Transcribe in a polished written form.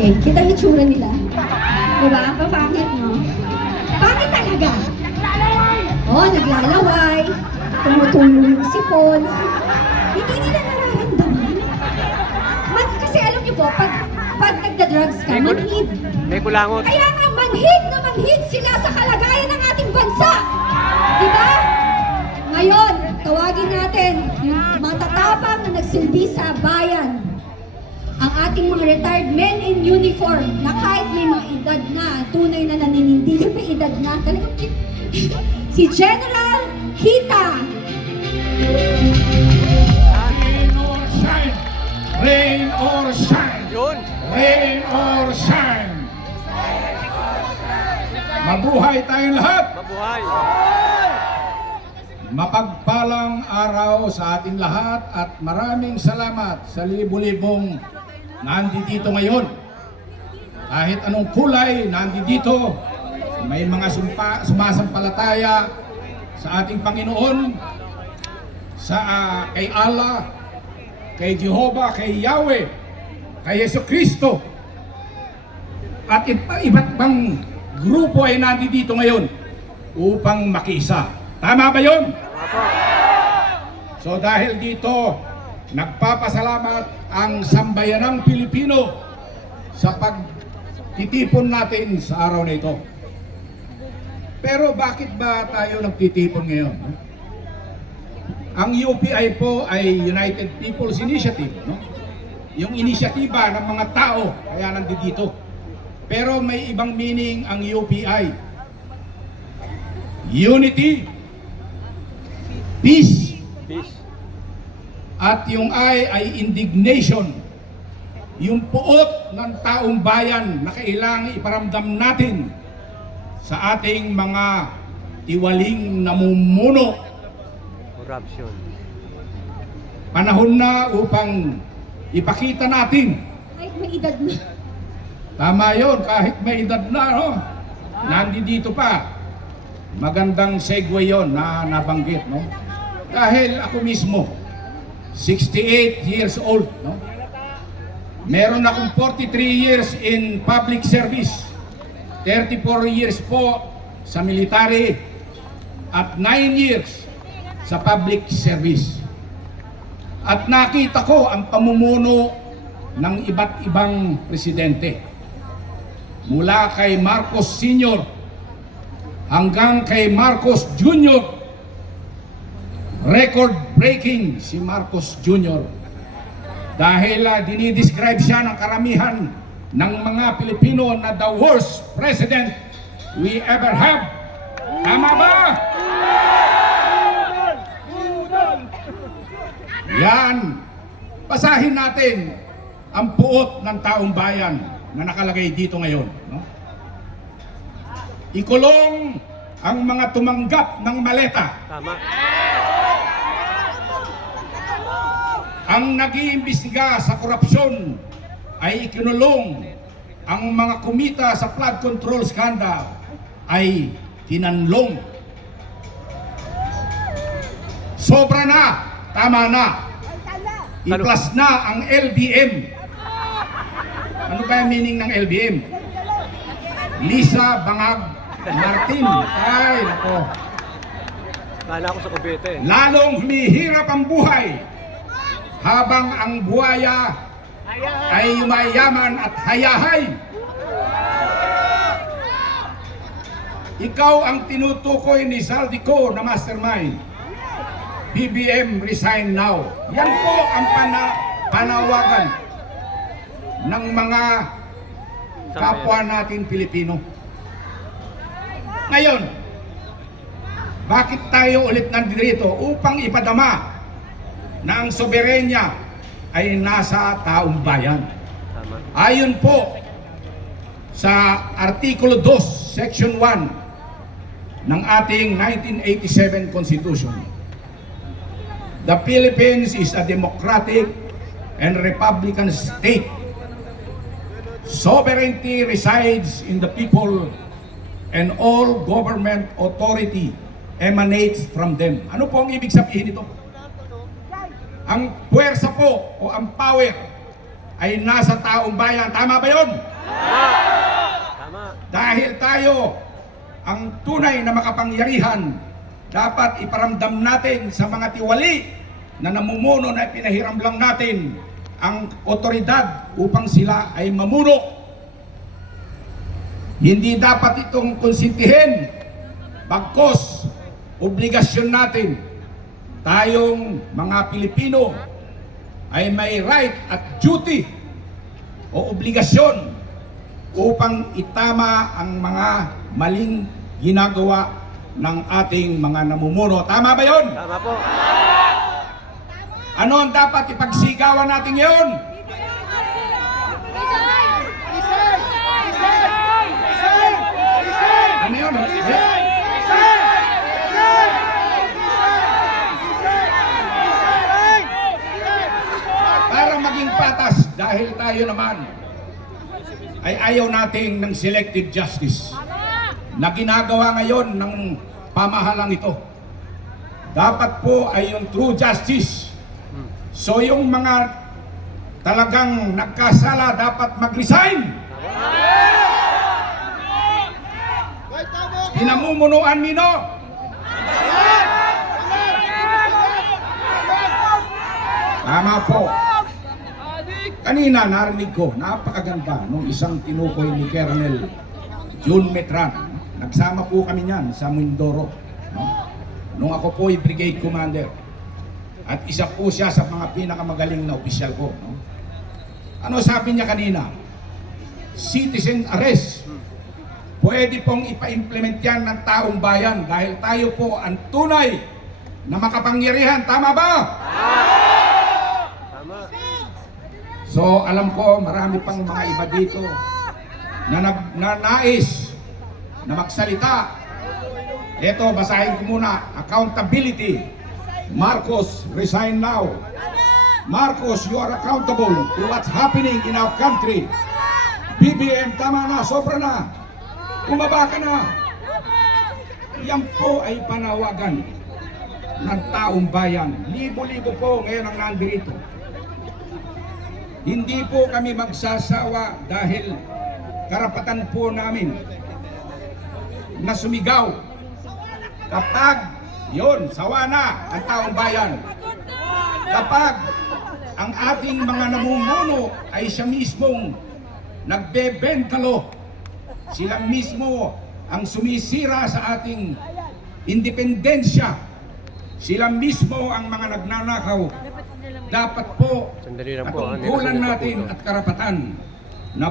eh. Kita yung itsura nila. Diba? Papangit, no? Pangit talaga. Oh, naglalaway. Tumutulo yung sipon. Hindi nila nararamdaman. Kasi alam niyo po, pag nagda-drugs ka, manhid. May kulangot. Kaya nga, manhid sila sa kalagayan ng ating bansa. Diba? Ngayon, tawagin natin yung matatapang na nagsilbi sa bayan. Ang ating mga retired men in uniform na kahit may mga edad na, tunay na naninindigan, may edad na. Talagang si General Kita. Rain or shine! Rain or shine! Yun. Rain or shine! Mabuhay tayong lahat! Mabuhay. Mapagpalang araw sa ating lahat at maraming salamat sa libo-libong nandito ngayon. Kahit anong kulay nandito, may mga sumasampalataya sa ating Panginoon, kay Allah, kay Jehovah, kay Yahweh, kay Yesu Kristo. At iba't ibang grupo ay nandito ngayon upang makiisa. Tama ba yun? So dahil dito, nagpapasalamat ang sambayanang Pilipino sa pagtitipon natin sa araw na ito. Pero bakit ba tayo nagtitipon ngayon? Ang UPI po ay United People's Initiative, no? Yung inisyatiba ng mga tao, kaya nandito. Pero may ibang meaning ang UPI. Unity, peace, Peace. at yung I ay indignation. Yung puot ng taong bayan na kailangang iparamdam natin sa ating mga tiwaling namumuno. Corruption. Panahon na upang ipakita natin. Kahit may edad na. Tama yun, kahit may edad na, no? Nandito pa. Magandang segue yon na nabanggit, no? Dahil ako mismo, 68 years old, no? Meron akong 43 years in public service, 34 years po sa military, at 9 years sa public service. At nakita ko ang pamumuno ng iba't ibang presidente. Mula kay Marcos Sr. hanggang kay Marcos Jr. Record-breaking si Marcos Jr. Dahil dinidescribe siya ng karamihan ng mga Pilipino na the worst president we ever have. Tama ba? Yan. Basahin natin ang puot ng taong bayan na nakalagay dito ngayon, no? Ikulong ang mga tumanggap ng maleta. Tama. Ang nag-iimbestiga sa korupsyon ay ikinulong. Ang mga kumita sa flood control scandal ay tinanlong. Sobra na, tama na. I-plus na ang LBM. Ano ba yung meaning ng LBM? Lisa Bangag Martin. Ay, nako. Kala ko sa Cavite. Lalong humihirap ang buhay habang ang buhaya ay yumayaman at hayahay. Ikaw ang tinutukoy ni Saldico na mastermind. BBM resign now. Yan po ang panawagan ng mga kapwa natin Pilipino. Ngayon, bakit tayo ulit nandito? Upang ipadama na ang soberenya ay nasa taong bayan. Tama. Ayon po sa Artikulo 2, Section 1 ng ating 1987 Constitution, the Philippines is a democratic and republican state. Sovereignty resides in the people and all government authority emanates from them. Ano po ang ibig sabihin nito? Ang puwersa po o ang power ay nasa taong bayan. Tama ba yun? Tama. Dahil tayo ang tunay na makapangyarihan, dapat iparamdam natin sa mga tiwali na namumuno na pinahiram lang natin ang otoridad upang sila ay mamuno. Hindi dapat itong konsintihin, bagkos obligasyon natin. Tayong mga Pilipino ay may right at duty o obligasyon upang itama ang mga maling ginagawa ng ating mga namumuno. Tama ba yun? Tama po. Ano ang dapat ipagsigawan natin ngayon? Ano yun? Para maging patas, dahil tayo naman ay ayaw nating ng selective justice na ginagawa ngayon ng pamahalang ito. Dapat po ay yung true justice. So yung mga talagang nagkasala dapat mag-resign. Pinamumunuan nino. Tama po. Kanina narinig ko, napakaganda nung isang tinukoy ni Colonel June Metran. Nagsama po kami niyan sa Mindoro. No? Nung ako po ay brigade commander. At isa po siya sa mga pinakamagaling na opisyal ko. No? Ano sabi niya kanina? Citizen arrest. Pwede pong ipa-implement yan ng taong bayan dahil tayo po ang tunay na makapangyarihan. Tama ba? Tama. So alam ko marami pang mga iba dito na nais na magsalita. Ito, basahin ko muna. Accountability. Marcos, resign now. Marcos, you are accountable to what's happening in our country. BBM, tama na, sobra na. Bumaba ka na. Yan po ay panawagan ng taong bayan. Libo-libo po ngayon ang nandirito. Hindi po kami magsasawa dahil karapatan po namin na sumigaw. Kapag yon, sawa na ang taong bayan. Kapag ang ating mga namumuno ay siya mismong nagbebentalo, sila mismo ang sumisira sa ating independensya, sila mismo ang mga nagnanakaw, dapat po Sandali lang po. katungkulan natin at karapatan na